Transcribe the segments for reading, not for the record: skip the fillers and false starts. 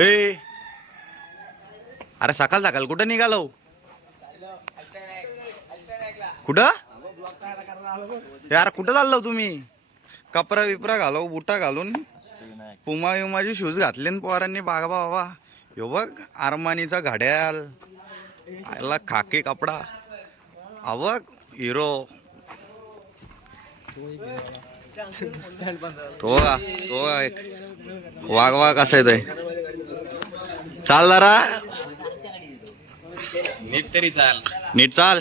ए अरे सकाळ सकाळ कुठं निघालो? कुठं यार कुठं चाललो तुम्ही? कपरा बिपरा घालो, बुटा घालून पुमा विमाचे शूज घातले न पोरांनी. बागा बाबा यो बघ आरमानीचा घड्याळ, आयला खाकी कपडा, अबघ हिरो. तो एक वाघ वाघ कसा येतोय. चाल जरा नीट तरी चाल. नीट चाल.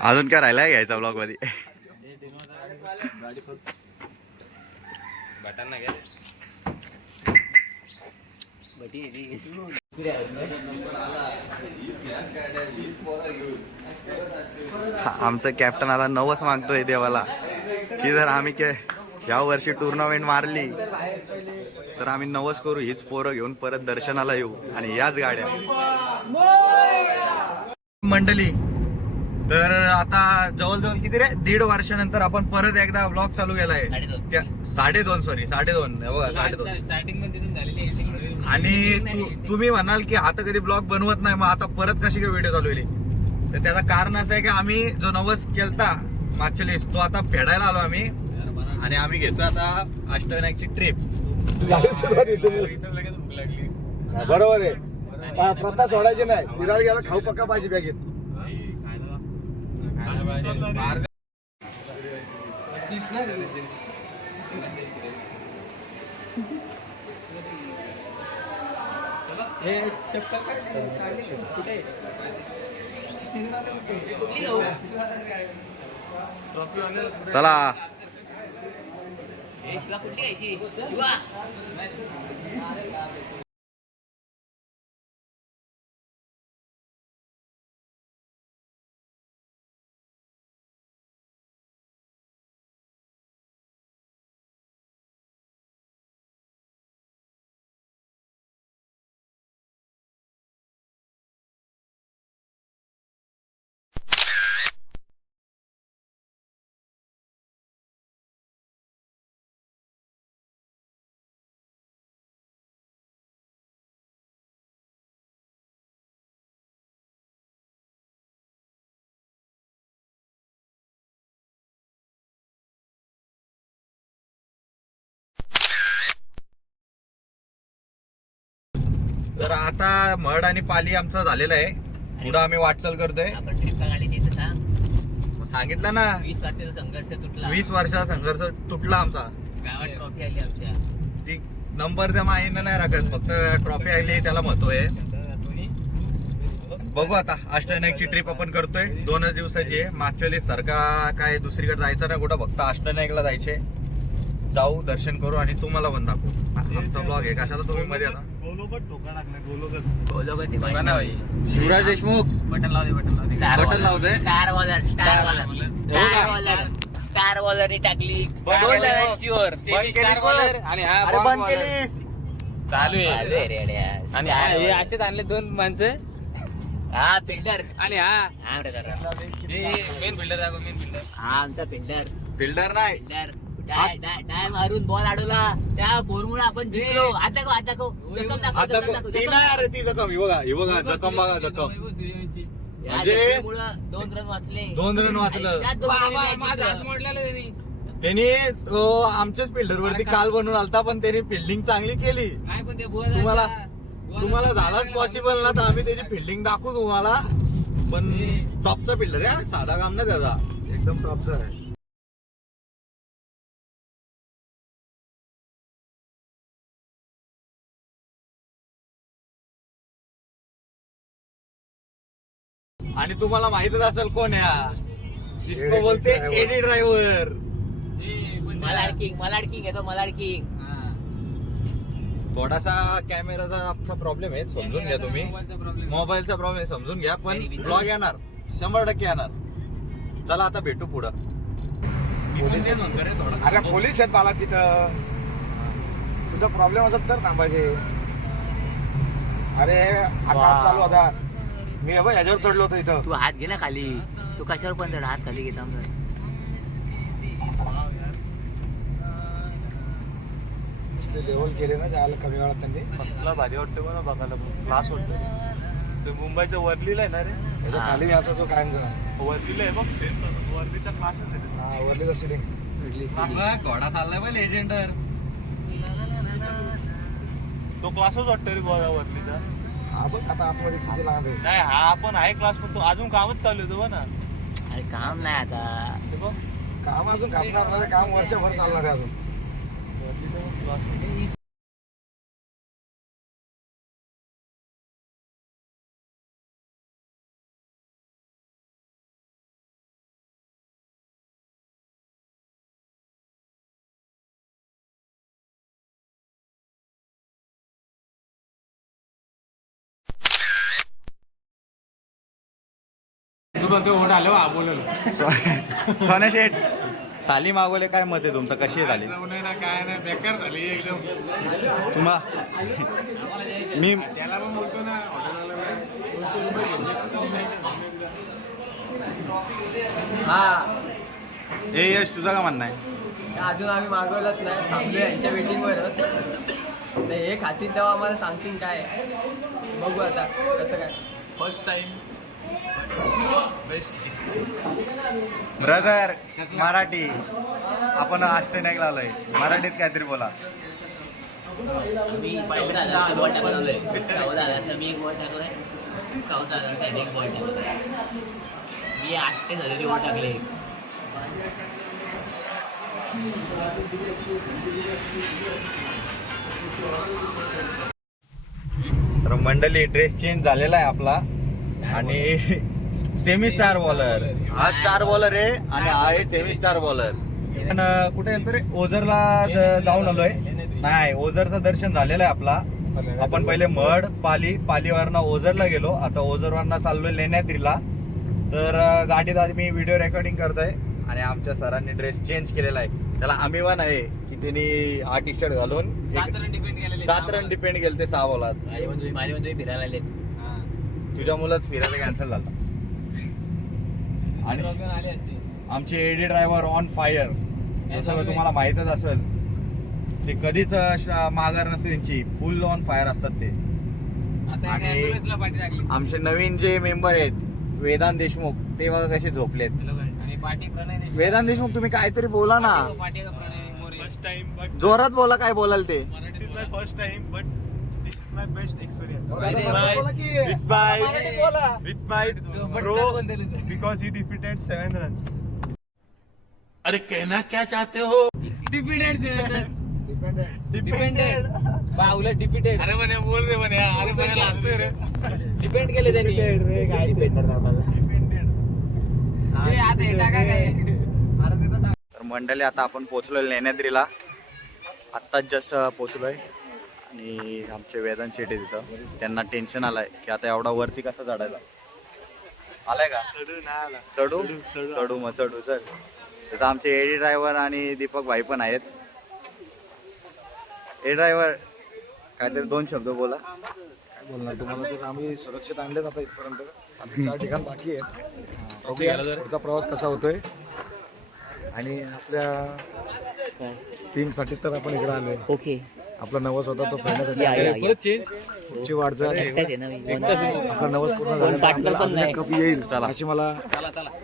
अजून काय राहिलाय घ्यायचा ब्लॉग मध्ये? बटन ना घे. आमचं कॅप्टन आता नवस मागतोय देवाला की जर आम्ही या वर्षी टुर्नामेंट मारली तर आम्ही नवस करू, हीच पोरं घेऊन परत दर्शनाला येऊ आणि याच गाड्या. मंडळी तर आता जवळजवळ किती रे 1.5 वर्षानंतर आपण परत एकदा ब्लॉग चालू केलाय. 2.5 सॉरी 2.5 बघा 2.5 स्टार्टिंग मध्ये झालेली. आणि तुम्ही म्हणाल की आता कधी ब्लॉग बनवत नाही, मग आता परत कशी काय व्हिडिओ चालू केली? तर त्याचं कारण असं आहे की आम्ही जो नवस केलता मागच्या वेळेस तो आता फेडायला आलो आम्ही. आणि आम्ही घेतोय आता अष्टविनायकची ट्रिप. सुरुवात लगेच भूक लागली. बरोबर आहे. प्रथा सोडायची नाही. विरार गेला खाऊ पक्का पाहिजे बॅगेत. चला तर आता मड आणि पाली आमचा झालेला आहे. पुढं आम्ही वाटचाल करतोय. आपण ट्रिप काढली तिथं सांग. सांगितलं ना 20 वर्षाचा संघर्ष तुटला. 20 वर्षाचा संघर्ष तुटला आमचा. गावात ट्रॉफी आली आमच्या. ती नंबर त्या माईनं नाही राखत, फक्त ट्रॉफी आली त्याला महत्व आहे. बघू आता अष्टविनायकची ट्रिप आपण करतोय. 2च दिवसाची आहे. मागच्या वेळेस सारखा काय दुसरीकडे जायचं नाही कुठं, फक्त अष्टविनायकला जायचे. जाऊ दर्शन करू आणि तुम्हाला पण दाखवू. आमचा ब्लॉग आहे. कशाला तुम्ही मध्ये आता शिवराज देशमुख बटन लावते. बटन लावतोय. स्टार बॉलरनी टाकली. आणि अरे बंद केलीस. चालू आहे. आणि हे असेच आणले 2 माणसं. हा फिल्डर आणि मेन फिल्डर दाखव. मेन फिल्डर हा आमचा फिल्डर नाही. डाय मारून बॉल अडवला त्या बोरमुळे आपण जिंकलो. आता ती नाही अरे ती जखम. ही बघा जखम बघा जखम. म्हणजे 2 रन वाचले. 2 रन वाचलं त्यांनी. आमच्याच फिल्डर वरती काल बनवून आलता, पण त्यांनी फिल्डिंग चांगली केली. तुम्हाला झालाच पॉसिबल ना, तर आम्ही त्याची फिल्डिंग दाखवू तुम्हाला. पण टॉपचा फिल्डर आहे, साधा काम नाही त्याचा, एकदम टॉपचा आहे. आणि तुम्हाला माहितच असेल कोण आहे हा. इसको बोलते एडी ड्रायव्हर. मलाड किंग येतो. मलाड किंग. थोडासा कॅमेराचा आमचा प्रॉब्लेम आहे, समजून घ्या तुम्ही. मोबाईलचा प्रॉब्लेम समजून घ्या, पण ब्लॉग येणार 100% येणार. चला आता भेटू पुढं. अरे पोलीस आहेत मला तिथं. तुझा प्रॉब्लेम असेल तर थांबायचे. अरे हा काम चालू होता. मी ह्याच्यावर चढलो होतो इथं. तू हात घे ना खाली. तू कशावर पण चढ. हात खाली घेता असले लेवल केले ना जायला कमी वेळात त्यांनी. कसला भारी वाटतं बघा बघायला, क्लास वाटतं. ते मुंबईचं वर्लीला आहे ना रे, त्याच्या खाली मी असा जो कायमचा वर्लीला आहे बघ, सेम वर्लीचा क्लासच आहे. हा वरलीच असते. घोडा चाललाय बा लेजेंडर. तो क्लासच वाटतं रे बघा वर्लीचा. हा बघ आता आतमध्ये किती लांब आहे. नाही हा पण आहे क्लास, पण तो अजून कामच चालू आहे तो बघ ना. अरे काम नाही आता. ते बघ काम अजून कापणार नाही, काम वर्षभर चालणार आहे अजून. वर्लीचा पण class. सोन्या शेठ थाली मागवले, काय मत आहे तुमचं? कशी आहे थाली? काय नाही, बेकार झाली एकदम. तुम्हा मी त्याला पण बोलतो ना ए यश तुझं का म्हणणं आहे? अजून आम्ही मागवलंच नाही, थांबलो यांच्या वेटिंगवर. हे खातील तेव्हा आम्हाला सांगतील काय. बघू आता कसं काय. फर्स्ट टाइम ब्रदर मराठी, आपण ऑस्ट्रेलियाला आलोय, मराठीत काहीतरी बोला. मी चौदा हजार बॉल टाकलोय. 14,000 मी एक बॉल टाकलोय. 14,000 त्याने एक बॉल टाकलोय. मी 8 झालेले बॉल टाकले. तर मंडळी ड्रेस चेंज झालेला आहे आपला, आणि सेमी स्टार बॉलर, हा स्टार बॉलर आहे आणि हा आहे सेमी स्टार बॉलर. पण कुठे गेलतो रे? ओझरला जाऊन आलोय. नाही, ओझरचं दर्शन झालेलं आहे आपला. आपण पहिले मड पालीवरनं ओझरला गेलो, आता ओझरवरनं चाललोय लेण्याद्रीला. तर गाडीत आज मी व्हिडिओ रेकॉर्डिंग करतोय आणि आमच्या सरांनी ड्रेस चेंज केलेला आहे. त्याला अभिमान आहे की त्यांनी हा टी शर्ट घालून 7 रन डिपेंड केले ते 6 बॉलात. माझे फिरायला आले. तुझ्या मुलाच फिरायला कॅन्सल झाला. आणि आमचे एडी ड्रायव्हर ऑन फायर, जसं का तुम्हाला माहीतच असेल, ते कधीच माघार नसते त्यांची, फुल ऑन फायर असतात ते. आणि आमचे नवीन जे मेंबर आहेत वेदांत देशमुख, ते बघा कसे झोपलेत. वेदांत देशमुख तुम्ही काहीतरी बोला ना, फर्स्ट टाइम बट जोरात बोला, काय बोलाल ते. This is my first time but this is my best experience बोला की with my bro because he defeated 7 runs. डिपेंडेड बाहुला डिफिटेड. अरे म्हणे बोल रे म्हणे, अरे म्हणे लाजतोय रे. डिपेंड केले त्यांनी. आता हे टाका काय. तर मंडळी आता आपण पोहोचलोय लेण्याद्रीला, आत्ताच जस्ट पोहोचलोय. आणि आमचे वेदांत शेट आहे तिथं, त्यांना टेन्शन आलंय की आता एवढा वरती कसा चढायला. आलाय का? चढू मग चढू. चल, तिथं आमचे एडी ड्रायव्हर आणि दीपक भाई पण आहेत. ए ड्रायव्हर काहीतरी 2 शब्द बोला. काय बोलणार तुम्हाला, तर आम्ही सुरक्षित आणलेत आता इथपर्यंत. आता 4 ठिकाण बाकी आहेत. बघूया पुढचा प्रवास कसा होतोय. आणि आपल्या टीमसाठी तर आपण इकडे आलोय. ओके, आपला नवस होता तो फिरण्यासाठी. पुढची वाटचाल आपला नवस पूर्ण झाला, आपल्याला अजून एक कप येईल अशी मला.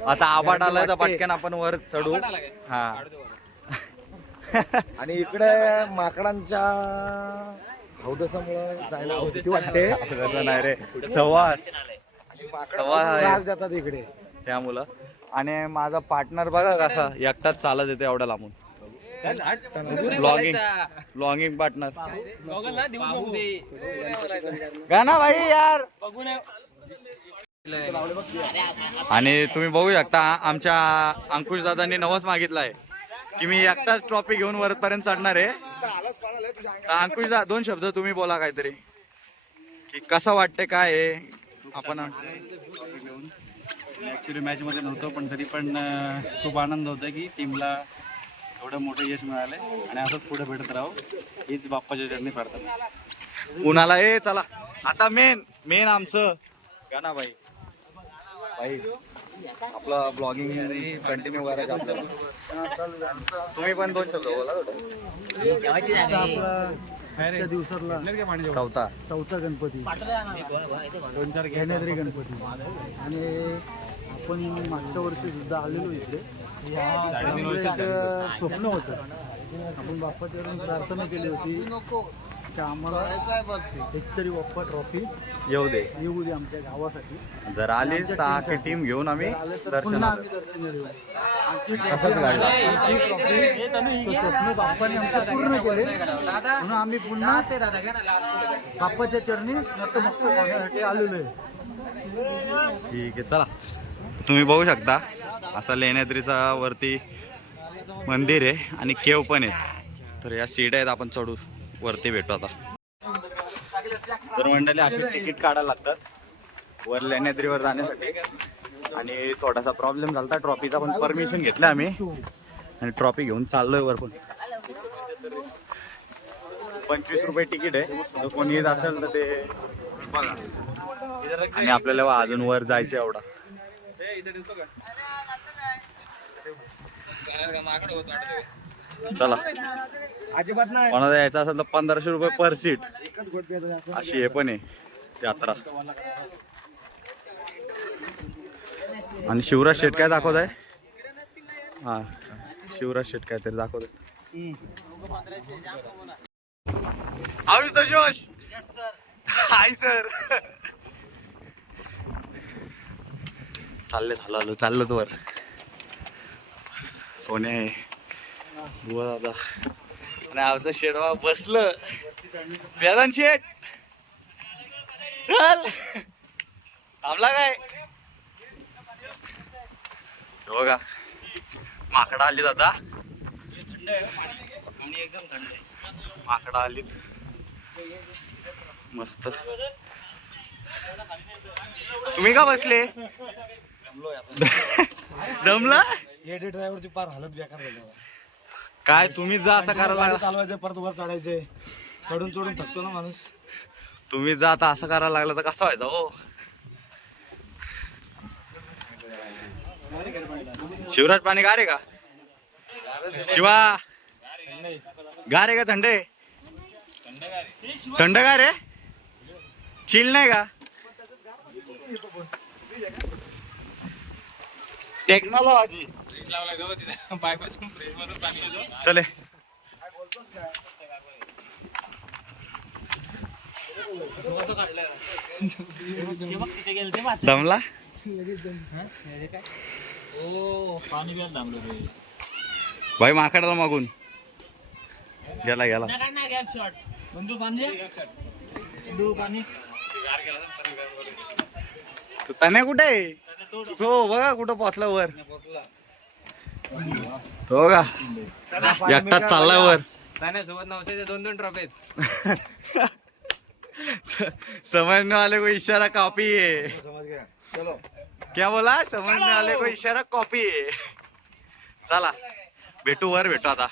आता आबाट आलाय तर पटकन आपण वर चढू. हा, आणि इकडे माकडांच्या हौदसामुळे जायला भीती वाटते. तसं नाही रे, सहवास त्रास देतात इकडे त्यामुळं. आणि माझा पार्टनर बघा कसा एकटाच चालत येतो एवढ्या लांबून. ब्लॉगिंग पार्टनर गाना भाई यार. आणि तुम्ही बघू शकता आमच्या अंकुश दादांनी नवस मागितलाय की मी एकटाच ट्रॉफी घेऊन वरपर्यंत चढणार आहे. तर अंकुश दा 2 शब्द तुम्ही बोला काहीतरी, की कसं वाटतंय, काय आहे. आपण ॲक्च्युली मॅचमध्ये नव्हतो, पण तरी पण खूप आनंद होतो की टीमला एवढं मोठं यश मिळालं आणि असंच पुढे भेटत राहू, हीच बाप्पाच्या चरणी प्रार्थना. कुणाला चला आता मेन आमचं गाना भाई. भाई आपला ब्लॉगिंग कंटिन्यू करायचं आपल्याला. तुम्ही पण 2 शब्द बोला थोडं. ठेवायची जागा आहे. चौथा गणपती घेण्याद्री गणपती. आणि आपण मागच्या वर्षी सुद्धा आलेलो इकडे. त्यामुळे एक स्वप्न होतं. आपण बाप्पाच्यावरून प्रार्थना केली होती की आम्हाला एकतरी बाप्पा ट्रॉफी येऊ दे. येऊ दे आमच्या गावासाठी. जर आलीच तर आखी टीम घेऊन आम्ही पुन्हा दर्शनाला. आम्ही दर्शनाला येऊ. आमची कसंच गाडलं. आमची trophy, तो स्वप्न बाप्पाने आमचं पूर्ण केले. म्हणून आम्ही पुन्हा बाप्पाच्या चरणी नतमस्तक होण्यासाठी आलेलो आहे. ठीक आहे चला. तुम्ही बघू शकता असा लेण्याद्रीचा वरती मंदिर आहे आणि केव पण आहे. तर या सीट आहेत, आपण चढू वरती भेटू आता. तर मंडळी असे तिकीट काढायला लागतात वर लेण्याद्रीवर जाण्यासाठी. आणि थोडासा प्रॉब्लेम झाला ट्रॉफीचा, पण परमिशन घेतलं आम्ही आणि ट्रॉफी घेऊन चाललोय वर. पण 25 रुपये तिकीट आहे. जर कोणी येत असेल तर ते बघा. आणि आपल्याला अजून वर जायचं एवढा. चला अजिबात नाही. कोणाला यायचं असेल तर 1500 रुपये पर सीट एकच गोट प्यायचं जास्त. अशी हे पण आहे यात्रा. आणि शिवराज शेट काय दाखवत आहे? हा शिवराज शेट काय तरी दाखवत आहे. जोश हाय सर. चाललो वर. सोने आहे बुवा दादा आणि आमचं शेडवा बसलं. वेदांत शेट चल थांबला काय? बघा माकडा आली दादा. थंड आहे आणि एकदम थंड आहे. माकडा आलीत मस्त. तुम्ही का बसले? दमला एडी ड्रायव्हरची फार हालत बेकार झाली. काय तुम्ही जा असं करायला लागला. चालवायचं परत वर चढायचे. चढून चढून थकतो ना माणूस. तुम्ही जा आता असं करायला लागलं तर कसं व्हायचं हो? शिवराज पाणी गारे का? शिवा गारे का थंड आहे? थंड गारे चिल नाही का? टेक्नॉलॉजी चले. दमला भाई माकडाला मागून गेला गेला. तन्या कुठे आहे? तो बघा कुठं पोचला वर. हो का एकटाच चाललाय वर. सोबत 902 ट्रॉफी आहेत. समझने वाले को इशारा कॉपी है. समज गया. चलो क्या बोला? समझने वाले को इशारा कॉपी है. चला भेटू वर भेटू आता.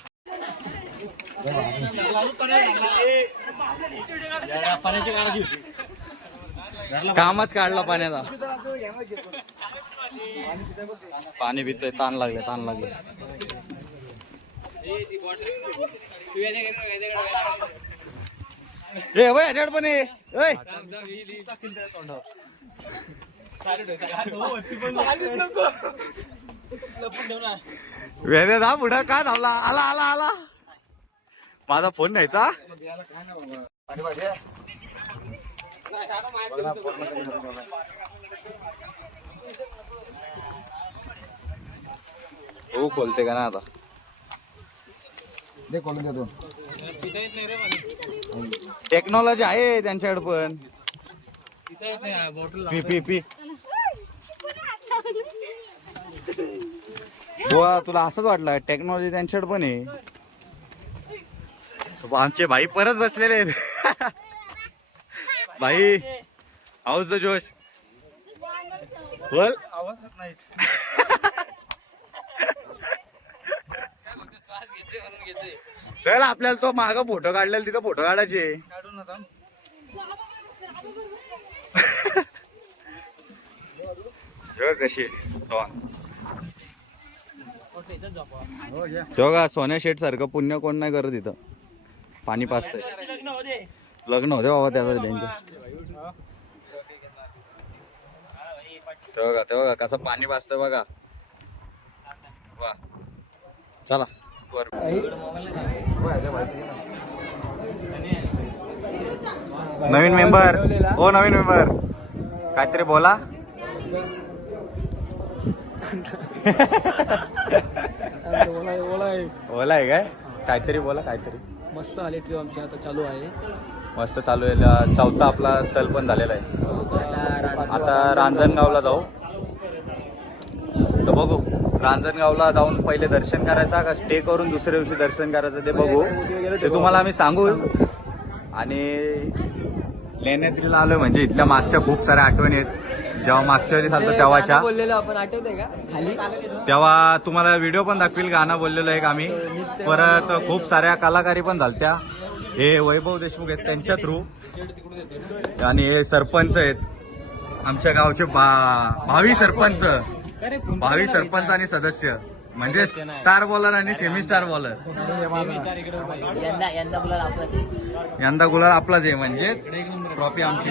कामच काढला पाण्याचा. पाणी पितोय. ताण लागले. ए वय ह्याच्याकडे पण आहे. ओय वेदे ना पुढं का थांबला? आला माझा फोन न्यायचा. हो खोलते का ना आता? दे खोलून देतो. टेक्नॉलॉजी आहे त्यांच्याकडे पण. पी बुवा तुला असंच वाटलं? टेक्नॉलॉजी त्यांच्याकडे पण आहे. आमचे भाई परत बसलेले आहेत. भाई हाऊस द जोश बोल. चल आपल्याला तो माग फोटो काढलेला तिथं फोटो काढायचे. तेव्हा कशी तेव्हा सोन्या शेठ सारखं पुण्य कोण नाही करत इथं पाणी पाजतंय लग्न होते बाबा त्याचा त्यांच्या तेव्हा कसं पाणी पाजतंय बघा वा चला वर नवीन मेंबर हो नवीन मेंबर काहीतरी बोला बोला आहे काय काहीतरी बोला काहीतरी मस्त आले ट्रिप आमची आता चालू आहे मस्त चालू आहे चौथा आपला स्थल पण झालेला आहे आता रांजणगावला जाऊ तर बघू रांजणगावला जाऊन पहिले दर्शन करायचा का स्टे करून दुसऱ्या दिवशी दर्शन करायचं ते बघू ते तुम्हाला आम्ही सांगू आणि लेण्याद्रीला आलोय म्हणजे इथल्या मागच्या खूप साऱ्या आठवणी आहेत जेव्हा मागच्या वेळी चालतं तेव्हाच्या बोललेलो आपण आठवतंय का खाली तेव्हा तुम्हाला व्हिडिओ पण दाखवील गाणं बोललेलो आहे आम्ही परत खूप साऱ्या कलाकारी पण झालत्या हे वैभव देशमुख आहेत त्यांच्या थ्रू आणि हे सरपंच आहेत आमच्या गावचे भावी सरपंच आणि सदस्य म्हणजे स्टार बॉलर आणि सेमी स्टार बॉलर यंदा गुलाल आपलाच आहे म्हणजे ट्रॉफी आमची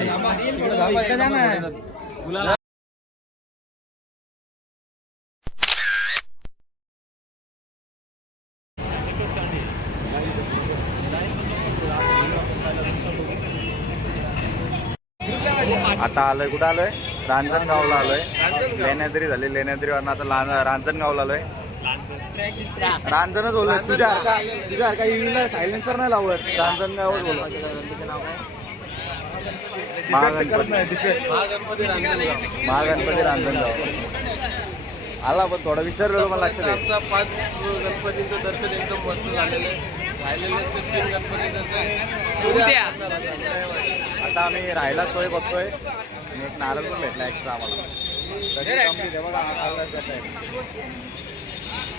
आता आलोय कुठं आलोय रांजणगावला आलोय लेण्याद्री झाली लेण्याद्रीवरनं आता रांजणगावला आलोय रांजणच बोललोय तुझ्या इव्हिनिंगला सायलेन्सर नाही लावत रांजणगावच बोललो महागणपती रांजणगाव आला पण थोडा विसरलो मला लक्षात आहे. आमचा 5 गणपतींचं दर्शन एकदम मस्त झालेलं आहे राहिलेले 3 गणपती दर्शन आता आम्ही राहायला सोय बघतोय आणि एक नारळ पण भेटला एक्स्ट्रा आम्हाला तरी complete आहे बघा, आवाज जात आहे.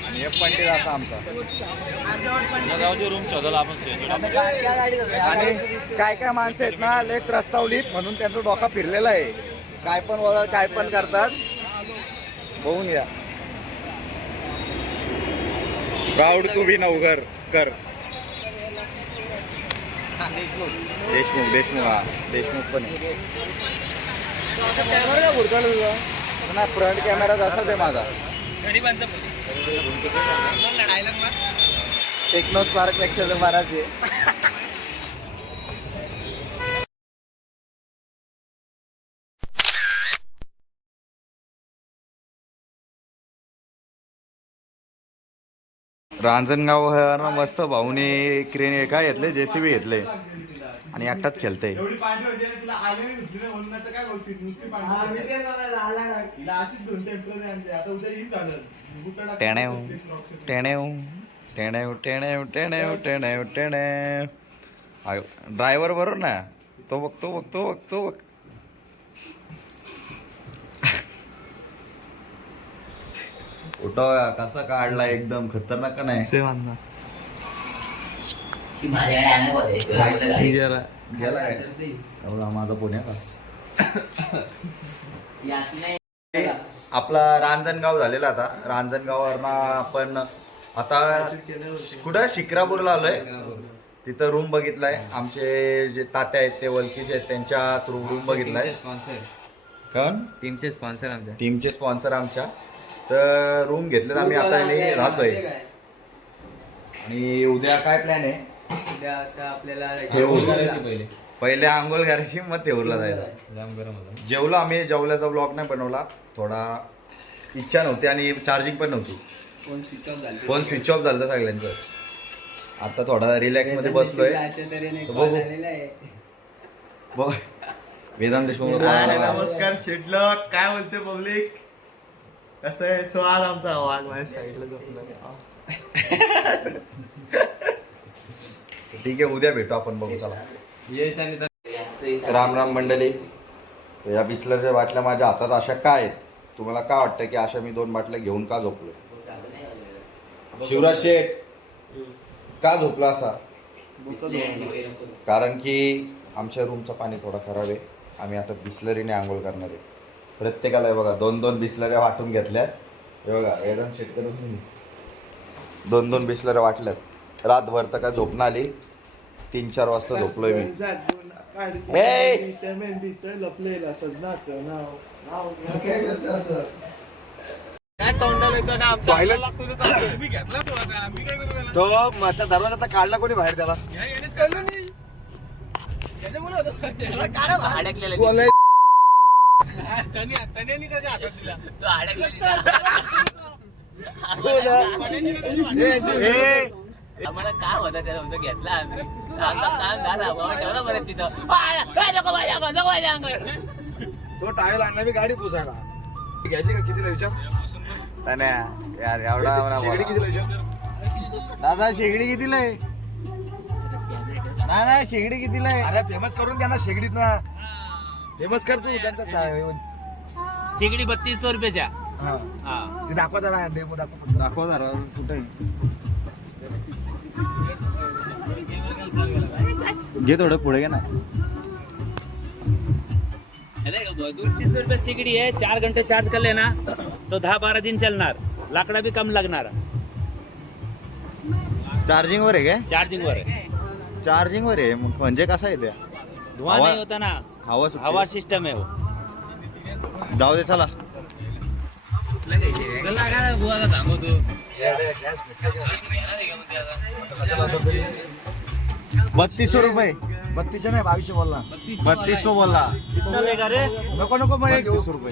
आणि हे पंडित असा आमचा रूम शोधला आपण आणि काय काय माणसं आहेत ना लेख रस्तावलीत म्हणून त्यांचा डोका फिरलेला आहे काय पण बोला काय पण करतात बघून घ्या प्राऊड टू बी नवघर कर देशमुख हा देशमुख पण आहे कॅमेरा बुडकाल तुझा फ्रंट कॅमेरा असाच आहे माझा टेक्नो स्पार्क पेक्षा महाराज आहे रांजणगाव मस्त भाऊने क्रेन काय घेतले जेसीबी घेतले आणि एकटाच खेळते ड्रायव्हर बरोबर ना तो बघतो उठव कसा काढला एकदम खतरनाक का नाही गेला माझा पुण्याला आपला रांजणगाव झालेला आता रांजणगाववरनं आपण आता कुठं शिक्रापूरला आलोय तिथं रूम बघितलाय आमचे जे तात्या आहेत ते वलकीचे आहेत त्यांच्या थ्रू रूम बघितलाय कोण टीमचे स्पॉन्सर आमच्या तर रूम घेतलेत आम्ही आता राहतोय आणि उद्या काय प्लॅन आहे उद्या आता आपल्याला पहिले आंघोळ करायची मग तेवढला जायचं जेवलो आम्ही जेवल्याचा ब्लॉग नाही बनवला थोडा इच्छा नव्हती आणि चार्जिंग पण नव्हती फोन स्विच ऑफ झालं सगळ्यांचं आता थोडा रिलॅक्स मध्ये बसलोय बघू बघ वेदांत देशमुख नमस्कार शेटलं काय बोलते पब्लिक कसं आहे सो आज आमचा वाघ माझ्या साईडला झोपला ठीक आहे उद्या भेटू आपण बघू चला राम राम मंडळी या बिस्लरच्या बाटल्या माझ्या हातात अशा काय आहेत तुम्हाला काय वाटतं की अशा मी 2 बाटल्या घेऊन का झोपलो शिवराज शेठ का झोपला असा कारण की आमच्या रूमचं पाणी थोडं खराब आहे आम्ही आता बिस्लरीने आंघोळ करणार आहे प्रत्येकाला हे बघा 2-2 बिस्लऱ्या वाटून घेतल्यात. हे बघा वेदांत शेटकर 2-2 बिस्लऱ्या वाटल्यात. रातभर तर काय झोप नाही आली. 3-4 वाजता झोपलोय मी. लपलेला सजनाचं नाव तो आता दरवाजा आता काढला कोणी बाहेर त्याला अडकलेला तो अडकलेला आम्हाला काय होतं त्याला होतं घेतला आम्ही आमचा काम झाला बाबा ठेवला परत तिथं नको माझ्या अंगावर, नको माझ्या अंगावर. तो टायर आणला मी गाडी पुसायला. घ्यायची का कितीला विचार यार एवढा शेगडी कितीला विचार दादा शेगडी कितीला आहे? नाही शेगडी कितीला आहे? अरे फेमस करून घ्या ना शेगडीत ना. फेमस कर तू त्यांचा शेगडी 3200 रुपयाच्या. हा ते दाखवा जरा डेमो दाखव. दाखव जरा कुठे घे थोडं पुढे घे ना. 3200 रुपये शेगडी है. 4 घंटे चार्ज कर लेना तो 10-12 दिन चलणार. लाकडा भी कम लागणार. चार्जिंग वर आहे काय? चार्जिंग वर आहे. चार्जिंग वर आहे म्हणजे कसं आहे ते? धुवा हवा- नहीं होता ना. हवा सुटते. हवा सिस्टम है वो. जाऊ दे चला. गॅस भेटले का कशाला होतं तुम्ही? 3200 रुपये. 3200 नाही 2200 बोलला. 3200 बोलला. नको नको मग हे घेऊ. 3200 रुपये.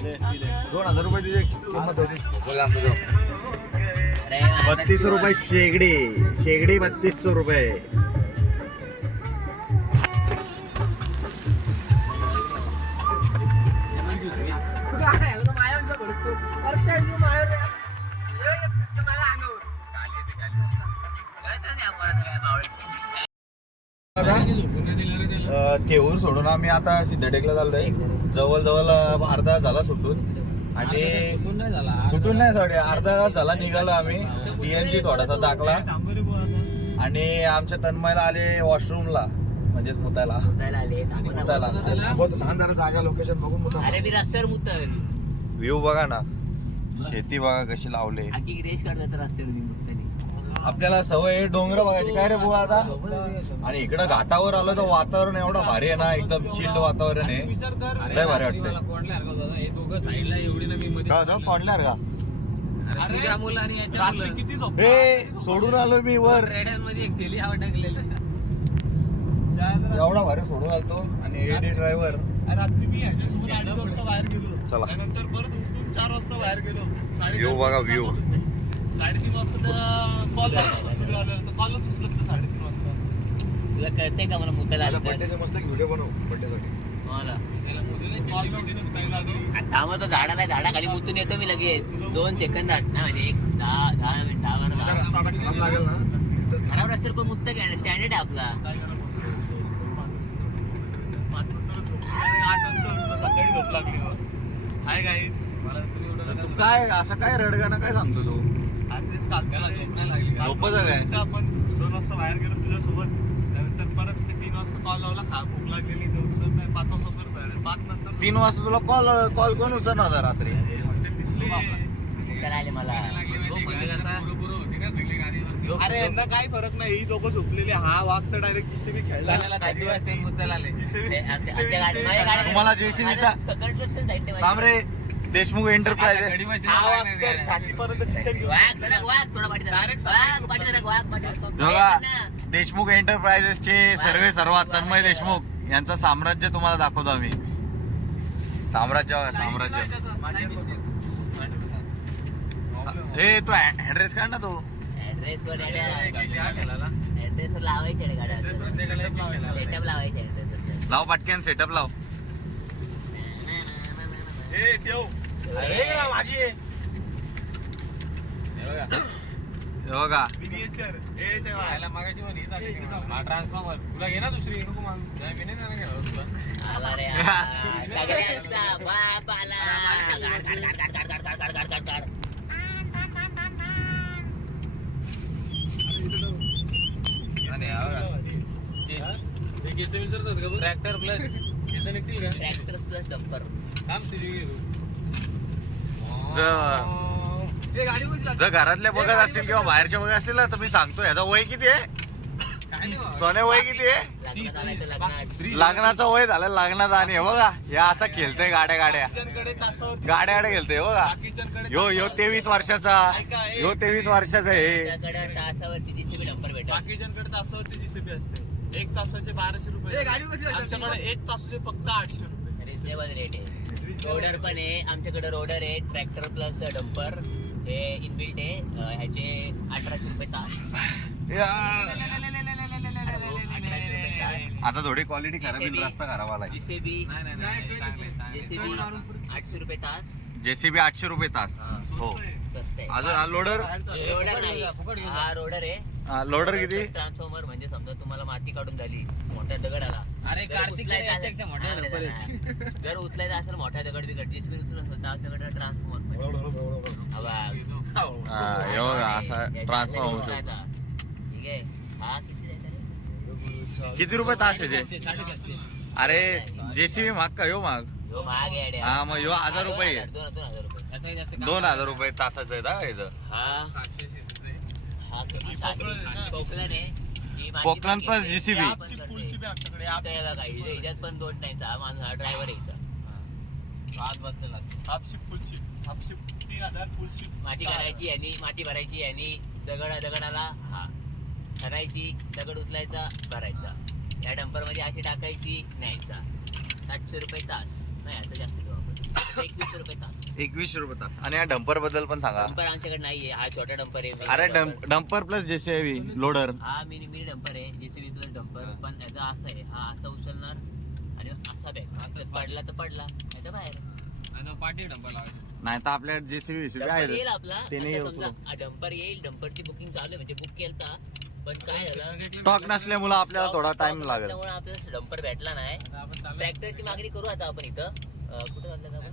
2000 रुपये तिची किंमत होती. बोला ना तुझं. 3200 रुपये शेगडी. शेगडी 3200 रुपये. केऊर सोडून आम्ही आता सिद्धटेकला चाललोय. जवळ अर्धा तास झाला सुटून आणि सुटून नाही सॉरी अर्धा तास झाला निघालो आम्ही. सीएनजी थोडासा टाकला आणि आमच्या तन्मयला आले वॉशरूमला म्हणजेच मुतायला. थांबवतो थांब जरा जागा लोकेशन बघून मुद्दा. अरे मी रस्त्यावर मुतल व्ह्यू बघा ना. शेती बघा कशी लावले. आखी रेस काढतात रस्त्यावर मी मुतनी. आपल्याला सवय आहे डोंगर बघायची काय रे बुवा आता. आणि इकडं घाटावर आलो तर वातावरण एवढं भारी आहे ना. एकदम चिल्ड वातावरण आहे. लय भारी वाटतंय. काय होतं कोंडल्यार का? हे सोडून आलो मी वर. एवढा भारी सोडून आलतो आणि एडी ड्रायव्हर रात्री मी ह्याच्यासोबत 2:30 वाजता बाहेर गेलो. चला. त्यानंतर परत उठून 4 वाजता बाहेर गेलो. व्ह्यू बघा व्ह्यू. 3:30 वाजता कॉल कॉलच उचलत 3:30 वाजता. तुला कळतंय का मला मुतायला माझ्या आलं बर्थडेचे मस्त व्हिडिओ बनव बर्थडेसाठी. मला कॉल नव्हती लागली. थांबा तो झाडाखाली मुतून येतो मी लगेच 2 सेकंदात ना म्हणजे 10 मिनिटावर आता रस्ता आता खराब लागेल ना तिथं खराब रस्त्यावर कोण मुत्त काय स्टँडर्ड आहे आपला. 8 वाजता उठलो, सकाळी झोप लागली. Hi guys. तू काय असं काय रडगाणं काय सांगतो तू? तेच कालच्याला झोप नाही लागली. झोपत आहे काय? आपण 2 वाजता बाहेर गेलो तुझ्यासोबत. त्यानंतर परत मी 3 वाजता कॉल लावला. भूक लागलेली. 5 वाजता परत बाहेर. 5 नंतर 3 वाजता तुला कॉल कोण उचलणार होता रात्री? हॉटेल दिसली. मुतायला आले मला. अरे यांना काय फरक नाही. ही दोघं झोपलेली. हा वाघ तर डायरेक्ट जीसीबी खेळला. तुम्हाला जेसीबीचा कन्स्ट्रक्शन साईड तांबरे देशमुख एंटरप्राइजेस हा वाघ तर छातीपर्यंत टी-शर्ट घेऊन बघा. देशमुख एंटरप्राइजेसचे सर्वात तन्मय देशमुख यांचं साम्राज्य तुम्हाला दाखवतो आम्ही. साम्राज्य हे तो ऍड्रेस काढ ना तो. ऍड्रेस वर लावायचे गाड्या सेटअप लावायचे ऍड्रेस. लाव पटक्यान सेटअप लाव. ए ठेव. माझी आहे. हे बघा मिनिएचर. ए सेवा. ट्रान्सफॉर्मर तुला घे ना दुसरी. मी नाही जाणार घ्यायला तुला. आला रे सगळ्यांचा बाप आला. गाड. केस विचारतात का? ट्रॅक्टर प्लस केस निघतील का? Tractor plus dumper. थांब तुझी घे तू. जर घरातल्या बघत असतील किंवा बाहेरच्या बघत असतील ना तर मी सांगतो याचा वय किती आहे सोन्या वय किती आहे लग्नाचं वय झालं लग्नाचं आणि हे बघा हे असं खेळतय गाड्या खेळतय बघा ह्यो 23 वर्षाचा ह्यो 23 वर्षाचा आहे तासावरती जीसीबी डंपर भेटत बाकीच्यांकडे तासावरती जीसीबी असते 1 तासाचे 1200 रुपये आमच्याकडे 1 तासाचे फक्त 800 रुपये रिजनेबल रेट आहे रोडर पण आहे आमच्याकडे रोडर आहे ट्रॅक्टर प्लस डंपर हे इनबिल्ट आहे ह्याचे 1800 रुपये तास आता थोडी क्वालिटी खराब आहे रस्ता खराब आलाय जेसीबी 800 रुपये तास जेसीबी 800 रुपये तास हो अजून हा लोडर रोडर नाही हा रोडर आहे लोडर किती ट्रान्सफॉर्मर म्हणजे समजा तुम्हाला माती काढून झाली मोठ्या दगड आला अरे कार्तिक जर उचलायचा असेल मोठ्या दगड बिगड जेसीबी उचलून स्वतः दगड ट्रान्सफॉर्मर हे बघा असा ट्रान्सफॉर्म होऊ शकतो ठीक आहे हा किती रुपये तास आहे 750 अरे जेसीबी माग का ह्यो माग जो महाग आहे हा मग ह्यो 1000 रुपये आहे. 2000 रुपये 2000 रुपये तासाचं आहे का याचं हा कोकलन आहे ही माझी कोकलन बाकी plus आहे. JCB. ते आपण करतोय. इथं हे बघा हिच्यात पण दोन नाही हा माणूस हा ड्रायव्हर यायचा आत बसलेला हाफशिप फुलशिप हाफशिप 3000 फुलशिप माती करायची यांनी माती भरायची यांनी दगडाला हा भरायची दगड उचलायचा भरायचा या डंपर मध्ये अशी टाकायची न्यायचा 700 रुपये तास नाही आता जास्त घेऊ आपण 21 रुपये तास 21 रुपये तास आणि या डंपर बद्दल पण सांगा डंपर आमच्याकडे नाहीये हा छोटा डंपर आहे अरे mini dumper. Dumper plus JCB loader हा मिनी डंपर आहे जेसीबी प्लस डंपर पण याचा असा आहे हा असा उचलणार आणि असा बॅग असं पडला तर पडला नाही तर बाहेर पाठी डंपर लावायचं नाही तर आपल्या जेसीबी डंपर आहे येईल आपला ते नाही आता येऊ समजा डंपर येईल डंपरची बुकिंग चालू आहे म्हणजे बुक केलता पण काय झालं स्टॉक नसल्यामुळे आपल्याला थोडा टाइम लागेल त्यामुळे आपल्याला डंपर भेटला नाही ट्रॅक्टरची मागणी करू आता आपण इथं कुठं चाललं आपण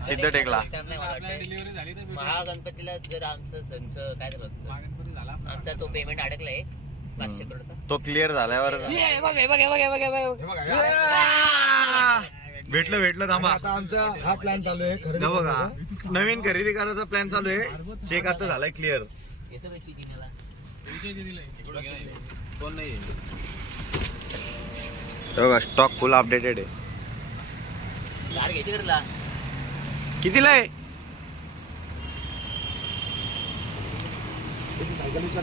सिद्धटेकला. डिलिव्हरी झाली तर महागणपतीला जर आमचं संच काय झालं आमचा तो पेमेंट अडकलाय 500 करोडचा तो क्लिअर झाल्यावर भेटलं थांबा आता आमचा हा प्लॅन चालू आहे खरेदी हे बघा नवीन खरेदी करायचा प्लॅन चालू आहे चेक आता झालाय क्लिअर येतो का चिकिनेला कोण नाही बघा स्टॉक फुल अपडेटेड आहे झाड घ्यायची करला कितीला आहे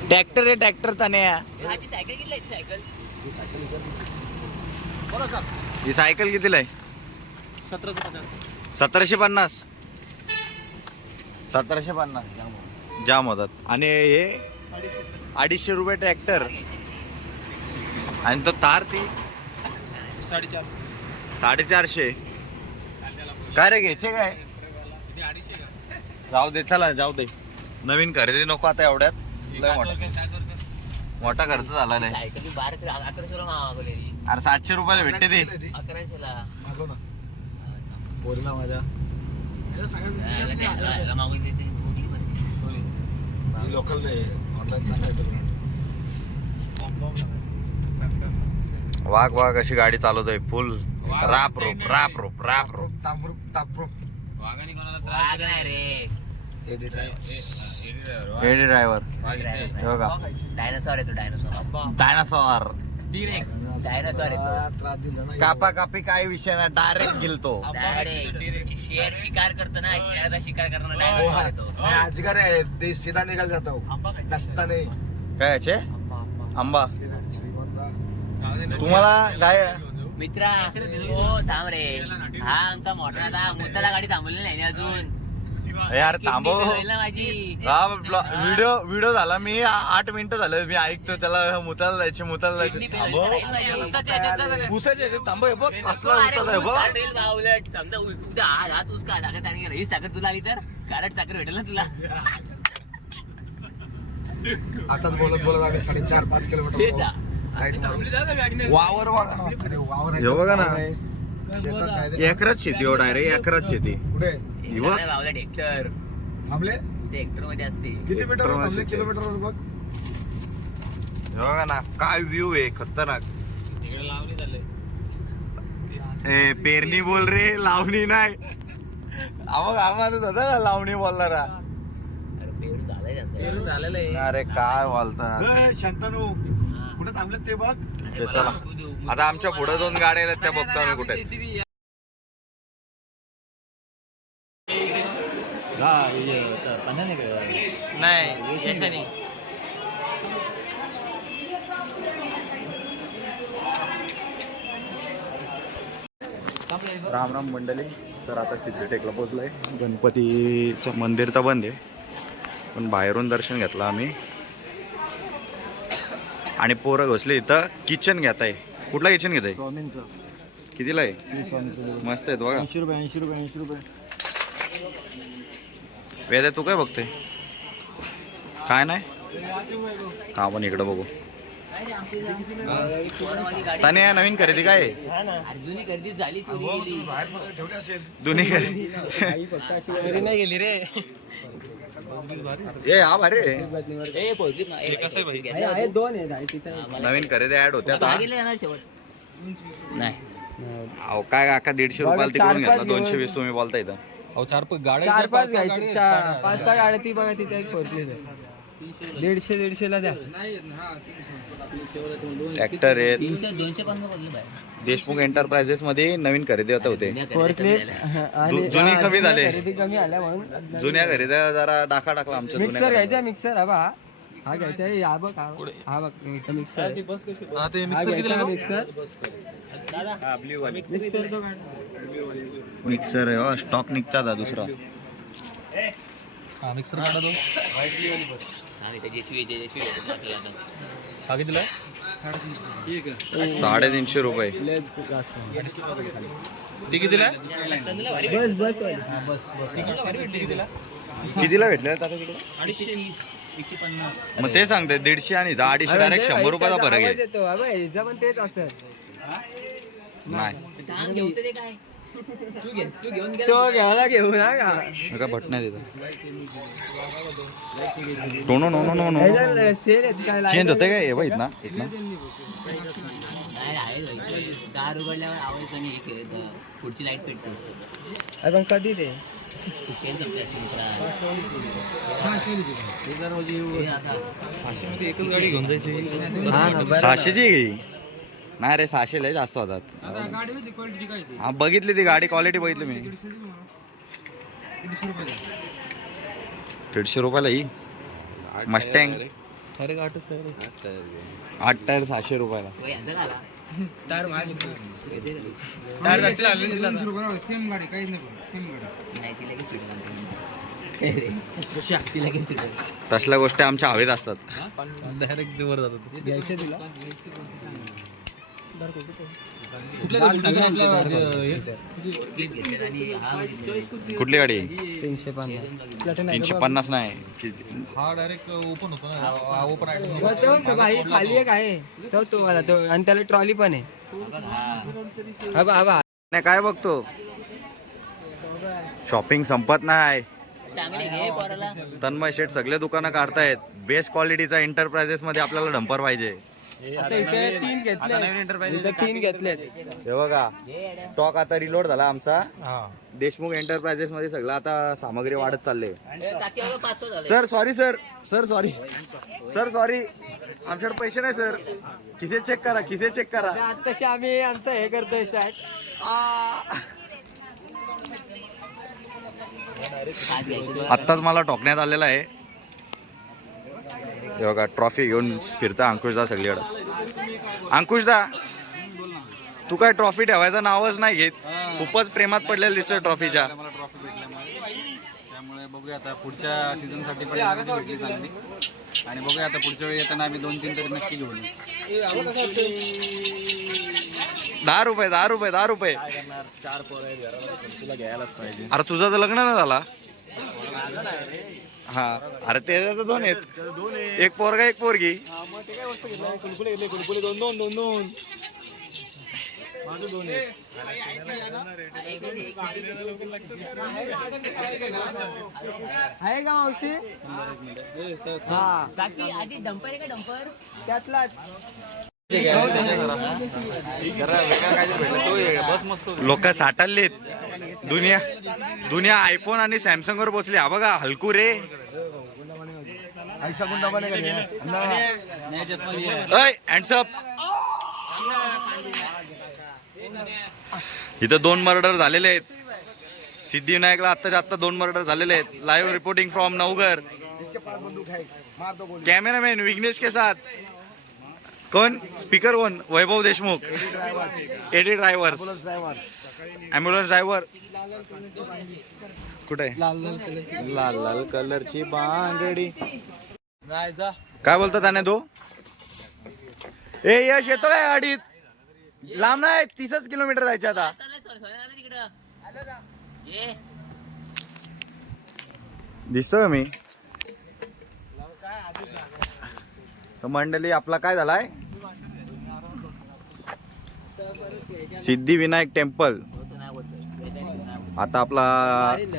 ट्रॅक्टर आहे ट्रॅक्टर तान्या ती सायकल किती आहे ती सायकल ही सायकल कितीला आहे 1750 जाम होतात आणि हे 250 रुपये ट्रॅक्टर आणि तो तार ती 450 काय रे घ्यायचे काय जाऊ दे चला जाऊ दे नवीन खरेदी नको आता एवढ्यात लय मोठा खर्च झाला नाही सायकल मी 1100 मागवलेली अरे 700 रुपयाला भेटते ते 1100ला मागव ना पोरीला माझ्या मागवली ती कुठली ती लोकल ऑनलाईन सांगायचं वाघ अशी गाडी चालवतोय फुल राप रोप तापरूप वाघाने कोणाला वाघ नाही रे एडिट आहे एडी ड्रायव्हर बघा डायनासॉर आहे तो डायनासॉर डायनासॉर डायनासॉर आहे त्रास दिला ना कापा कापी काय विषय नाही डायरेक्ट गेलतो तो डायरेक्ट शेर शिकार करतो ना शेराचा शिकार करताना डायनासॉर आहे तो अजगर है देश सीधा निकल जाता हूँ नसता नहीं काय याचे आंबा श्रीगोंदा तुम्हाला काय मित्रा हो थांब रे हा आमचा मोठा आता मुद्दाला गाडी थांबवली नाही अजून यार थांबव होईल ना माझी हा व्हिडिओ झाला मी 8 मिनिटं झालं मी ऐकतो त्याला मुताला जायचे थांबव उसाचे थांबव हे बघ कसला उसाचा आहे बघ उलट समजा उद्या हात ऊस का ताकद आणि रईस ताकद तुला आली तर कारट ताकद भेटेल ना तुला असंच बोलत आम्ही 4.5 किलोमीटर वावर वावर बघा ना शेतात काय एकराच शेती हो डायरेक्ट एकराच शेती कुठे बावला हेक्टर थांबले ते हेक्टर मध्ये असते किती मीटर थांबले किलोमीटरवर बघ बघा ना काय व्ह्यू आहे खतरनाक तिकडे लावणी झाले ए पेरणी बोल रे लावणी नाही आम्हाला होता लावणी बोलणारा. अरे पेरू झालाय त्यांचा. पेरू झालेलं आहे. अरे काय बोलतात. शांतनू कुठे थांबलेत ते बघ. ते चला आता आमच्या पुढे 2 गाड्या आहेत त्या बघतो आम्ही कुठे आहेत. नाही यशाने. राम राम मंडळी. तर आता सिद्धटेकला पोहोचलोय. गणपतीचं मंदिर तर बंद आहे पण बाहेरून दर्शन घेतलं आम्ही. आणि पोरं घुसले इथं किचन घेत आहे. कुठला किचन घेत आहे? स्वामींचं कितीला आहे? स्वामीचं मस्त आहेत बघा. 80 रुपये 80 रुपये 80 रुपये. वेद तू काय बघते? काय नाही का आपण इकडं बघू. त्याने नवीन खरेदी काय आहे? जुनी गर्दी झाली चोरी गेली. बाहेर ठेवले असेल. जुनी खरेदी घरी नाही गेली रे. ए हा भारी आहे. ए पोहोचली ना. आहे 2 आहेत तिथे. नवीन खरेदी ऍड होत्या आता. येणार शेवट नाही. अहो काय काका 150 रुपयाला तिकडून घेतला. 220 तुम्ही बोलता इथं. 4-5 घ्यायची. 5-6 गाड्या ती बघा तिथे एक पोहोचली. 150 ला द्या. ट्रॅक्टर आहेत. 250 बदले बाहेर. देशमुख एंटरप्राइजेस मध्ये नवीन खरेदी आता होते. आणि जुनी कमी झाले. खरेदी कमी आल्या म्हणून जुन्या खरेद्या जरा डाका टाकला आमच्या मिक्सर जुन्या घ्यायचा. मिक्सर हा बा हा घ्यायचा. हा बघ हा बघ इथं मिक्सर आहे. हा घ्यायचा मिक्सर. मिक्सर तो काढ. मिक्सर आहे हो, स्टॉक निघतात हा दुसरा. मिक्सर काढा तो. हा कितीला? 350 रुपये. लेच जास्त. ती कितीला? बस बस कितीला भेटले आता तिकडे? 150. मग ते सांगते 150 आणि 250 डायरेक्ट 100 रुपयाचा फरक आहे. येतो बाबा हिचा पण तेच असत. नाही काम घेऊन ते काय तू घेऊन गेला. तो घ्यायला घेऊ ना का. नका भट नाही देत. No no no no no. ह्याच्यात सेल आहेत काय चेंज होते काय? हे इथं नाही आहे भाई. दार उघडल्यावर आवाज पण हे केलं पुढची लाईट पेटते. पण कधी ते शेण संपलं असेल तर. 600 ची घे. नाही रे 600 लय जास्त होतात. हा बघितली ती गाडी क्वालिटी बघितली मी. 150 रुपयाला ही मस्टँग 8 टायर 600 रुपयाला. होय, यांचा का आला? नाही, ती लगेच सुटेल आमच्याकडून. ती लगेच सुटेल. तसल्या गोष्टी आमच्या हवेत असतात. डायरेक्ट जवळ जातात. घ्यायचे तुला. क्लिप घेतलेत आणि हा म्हणजे कुठली गाडी? 350. 350 नाही. हा डायरेक्ट ओपन होतो ना. ओपन भाई खाली एक आहे तो तुम्हाला तो आणि त्याला ट्रॉली पण आहे. हा बा हा बा. नाही काय बघतो? शॉपिंग संपत नाही. चांगले घे पोराला. तन्मय शेठ सगळे दुकानं काढतायत. बेस्ट क्वालिटीचा एंटरप्राइजेस मध्ये आपल्याला डंपर पाहिजे. आता इथे 3 घेतले. इथे 3 घेतलेत. हे बघा स्टॉक आता रिलोड झाला आमचा. देशमुख एंटरप्राइजेस मध्ये सगळं आता सामग्री वाढत चालले. टाक्यावर 500 झाले. Sir sorry sir. Sir sorry. Sir sorry. आमच्याकडे पैसे नाही सर. किसे चेक करा. किसे चेक करा. आताशी आम्ही आमचं हे करतोय स्टार्ट. आज घ्यायची. आत्ताच मला टोकण्यात आलेला आहे. हे बघा ट्रॉफी घेऊन फिरता अंकुशदा सगळीकडे. अंकुशदा तू काय ट्रॉफी ठेवायचं नावच नाही घेत. खूपच प्रेमात पडलेलं दिसतोय ट्रॉफीच्या. मला ट्रॉफी भेटल्यामुळे त्यामुळे बघूया आता पुढच्या सीझन साठी पण ट्रॉफी भेटली चांगली. आणि बघूया आता पुढच्या वेळी येताना आम्ही 2-3 तरी नक्की घेऊन येऊ. 10 रुपये 10 रुपये 10 रुपये. 4 पोरं आहेत घराला, तुला घ्यायलाच पाहिजे. अरे तुझं तर लग्न नाही झाला. हा अरे ते तर 2 आहेत. एक पोरगा एक पोरगी. कुलकुले घेतले. कुलकुले 2-2 माझं 2 आहे. आहे का मावशी? हा बाकी आधी डंपर आहे का डंपर? त्यातलाच. लोक साठवलेत. दुनिया आयफोन आणि सॅमसंग वर पोहोचली. हा बघा हलकू रे. ऐसा गुंडा बनेगा हँड्सअप. इथं 2 मर्डर झालेले आहेत. सिद्धिविनायकला आत्ताच्या आत्ता 2 मर्डर झालेले आहेत. Live reporting from Navghar. Cameraman Vighnesh के साथ. कौन स्पीकर वन वैभव देशमुख. एडी ड्रायव्हर. ॲम्ब्युलन्स ड्रायव्हर कुठे आहे? लाल लाल कलरची बांगडी. काय बोलतो त्याने तो? ए यश येतो काय गाडीत? लांब नाही 30 किलोमीटर जायचे आता. दिसतोय मी. तर मंडळी आपला काय झालाय सिद्धिविनायक टेम्पल. आता आपला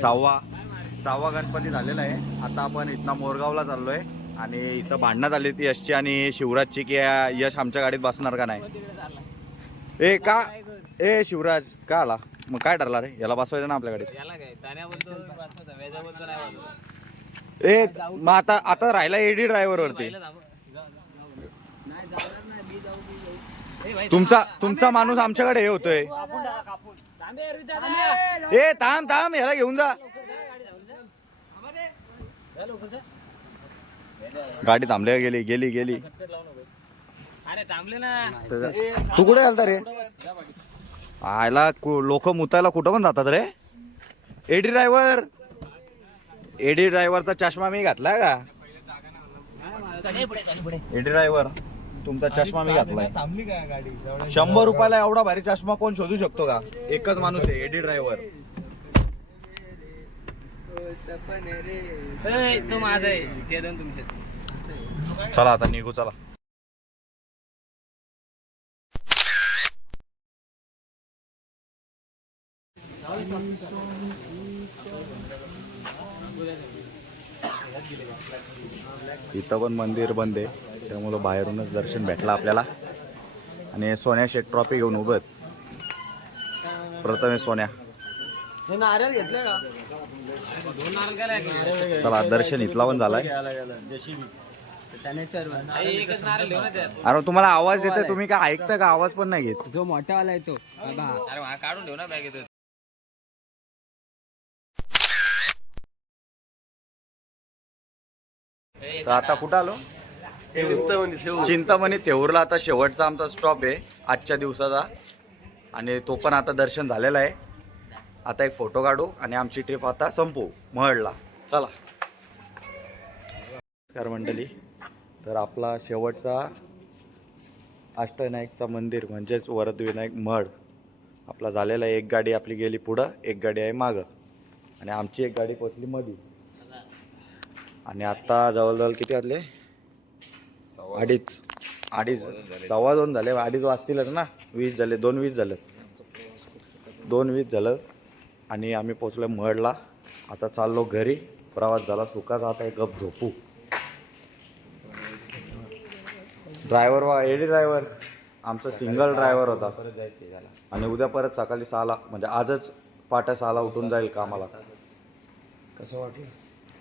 सहावा गणपती झालेला आहे. आता आपण इथनं मोरगावला चाललोय आणि इथं भांडणात आली ती यशची आणि शिवराजची की यश आमच्या गाडीत बसणार का नाही. ए का ए शिवराज का आला मग? काय ठरला रे? याला बसवायचं ना आपल्या गाडीत. ए मग आता राहिला एडी ड्रायव्हर वरती. तुमचा माणूस आमच्याकडे हे होतोय. ए थांब याला घेऊन जा. गाडी थांबल्या गेली. तू कुठे घालता रे? आयला लोक मुतायला कुठं पण जातात रे. एडी ड्रायव्हरचा चष्मा मी घातलाय का? एडी ड्रायव्हर तुमचा चष्मा मी घातलाय. 100 रुपयाला एवढा भारी चष्मा कोण शोधू शकतो का? एकच माणूस आहे एडी ड्रायव्हर. तो माझा आहे ते दोन तुमचे. चला आता निघू चला. इथं पण मंदिर बंद आहे त्यामुळं बाहेरूनच दर्शन भेटलं आपल्याला. आणि सोन्या शेट ट्रॉफी घेऊन उभं. प्रथमेश सोन्या. नारळ घेतले का? चला दर्शन इथला पण झालाय. अरे तुम्हाला आवाज देतोय तुम्ही काय ऐकता का? आवाज पण नाही घेत. जो मोठावाला आहे तो काढून ठेव ना बॅग. तर आता कुठं आलो? चिंतामणी तेहूरला आता शेवटचा आमचा स्टॉप आहे आजच्या दिवसाचा. आणि तो पण आता दर्शन झालेला आहे. आता एक फोटो काढू आणि आमची ट्रिप आता संपवू महडला. चला नमस्कार मंडळी. तर आपला शेवटचा अष्टविनायकचा मंदिर म्हणजेच वरदविनायक महड आपला झालेला आहे. एक गाडी आपली गेली पुढं, एक गाडी आहे मागं आणि आमची एक गाडी पोचली मध्ये. आणि आता जवळजवळ किती वाजले? 2:30 2:15 झाले. 2:30 वाजतीलच ना. 20 झाले. 2:20 झालं. 2:20 झालं आणि आम्ही पोचलो महडला. आता चाललो घरी. प्रवास झाला सुखाचा. आता एक गप झोपू. ड्रायव्हर एडी ड्रायव्हर आमचा सिंगल ड्रायव्हर होता. आणि उद्या परत सकाळी 6ला म्हणजे आजच पाट्या 6ला उठून जाईल कामाला. कसं वाटलं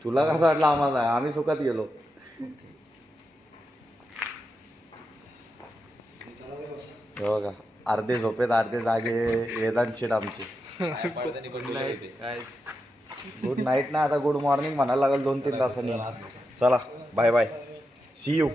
तुला कसं वाटलं? आम्हाला आम्ही सुखात गेलो. बघा अर्धे झोपेत अर्धे जागे. वेदांत शेट आमची. गुड नाईट ना. आता गुड मॉर्निंग म्हणायला लागेल 2-3 तासांनी. चला बाय बाय. C you.